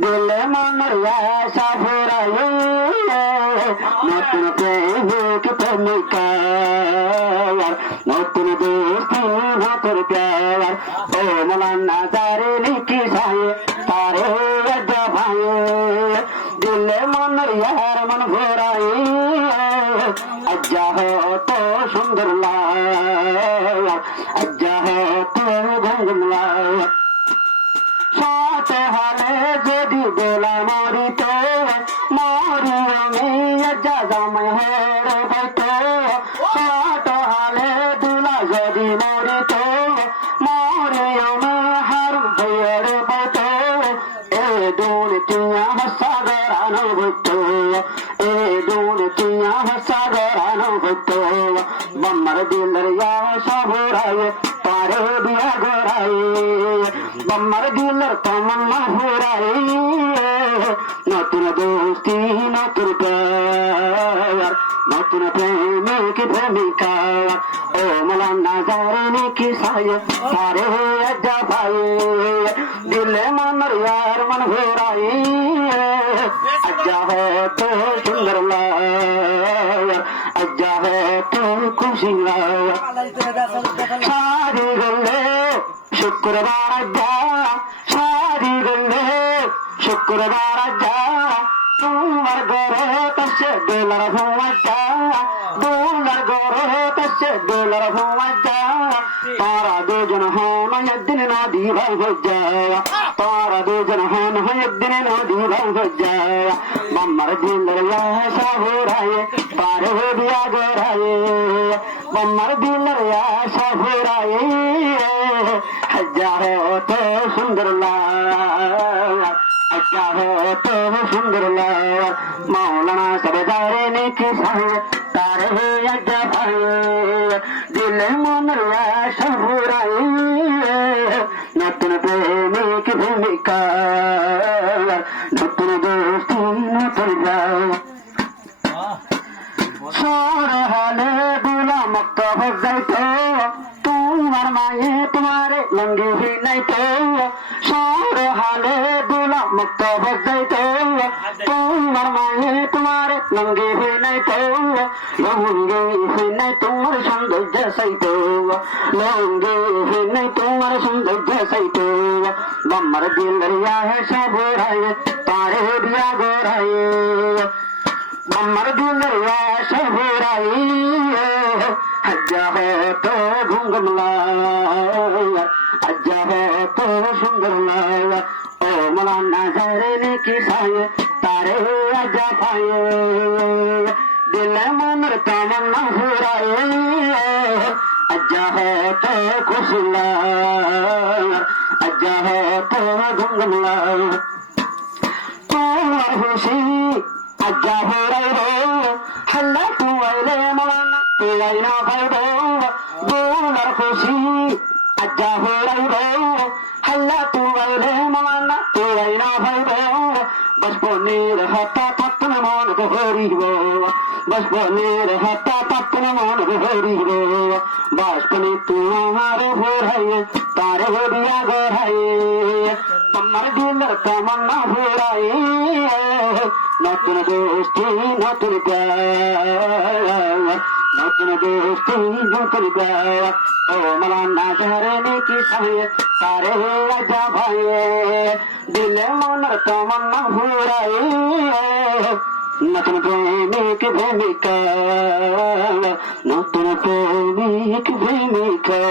দিলে মনের আশা ফুরাইয়ে নতুন প্রেমিক প্রেমিকা নতুন দোস্তি নতুন প্যার ও মলানা তারে লিখি সায়ে তারে ভাইয়ে দিলে মনের ইয়ার মন ফুরাইয়ে আজ্জা তো সুন্দর লাল আজ্জা তো ঘুম লাল সাথে হালে যদি বেলা মরিত মরি আমি আজ্জা জামাই হেরে বাইত সাথে হালে দুলা যদি মরিত মরি আমি হার হেরে বাইত এ দুনিয়া সাগরানো বাইত এ দুনিয়া সাগরানো বাইত বম্মার দিলের আশা ভরায়ে পারে বিয়া গড়ায়ে বম্মার দিলের তমন্না ভরায়ে নতুন দোস্তি নতুন প্যার নতুন প্রেমিক প্রেমিকা ও মলানা জারে কি সায়ে পারে আজ্জা ভাইয়ে দিলে মনের यार मन ভরায়ে আজ্জা হে তো সুন্দর লাল আজ্জা হে তো খুশি লাল শাদি গলে শুক্রবার আজ্জা শাদি গলে শুক্রবার আজ্জা তোমার ঘরে তসে দোলার ভুয়াজ্জা দোলার ঘরে তসে দোলার ভুয়াজ্জা তারা দুজন হন একদিন নদী ভাই ভজ্জা তারা দুজন হন একদিন নদী ভাই ভজ্জা বম্মার দিলের আশা ভরায়ে পারে বিয়া গড়ায়ে বম্মার দিলের আশা ভরায়ে আজ্জা তো সুন্দর লাল আজ্জা তো সুন্দর লাল মৌলানা সবদারে নিকি সাহে তারে আজ্জা ভাই দিলে মনের আশা ভরায়ে নতুন প্রেমিক প্রেমিকা নতুন দোস্তি নতুন সরে হালে দুলা মক্ত যাইত তোমার মায়ে তোমার লঙ্গি নাই তো সরে হালে দুলা মক্ত যাইত তোমার মায়ে তোমার লঙ্গি নাই তো লঙ্গি নাই তোমার সৌন্দর্য সাইত লঙ্গি নাই তোমার সৌন্দর্য সাইত বম্মার দিলের আশা ভরায়ে তারে বিয়া গড়ায়ে বম্মার দিলের আশা ভরায়ে আজ্জা তো ঘুম লাল আজ্জা তো সুন্দর লাল ও মলানা জারে লিখি সায়ে তারে আজ্জা পায়ে দিলে মনের তমন্না ভরায়ে আজ্জা তো খুশি লাল আজ্জা তো ঘুম লাল তোমার খুশি আজ্জা ভরাই রে হাল্লা তুয়াইলে মলানা তুয়াই না ভাইব দোলার খুশি আজ্জা ভরাই রে হাল্লা তুয়াইলে মলানা তুয়াই না ভাইব বসপনের হাতা পাতন মন ভরিব বসপনের হাতা পাতন মন ভরিব বাসপনে তোমার ভরাইয়ে তারে বিয়া গড়ায়ে তোমার দিলের তমন্না ভরায়ে নতুন দোস্তি নতুন প্যার নতুন দোস্তি নতুন প্যার ও মলানা জারে নিকি সায়ে তারে আজ্জা ভাইয়ে দিলে মনের তমন্না ভরায়ে নতুন প্রেমিক প্রেমিকা নতুন প্রেমিক প্রেমিকা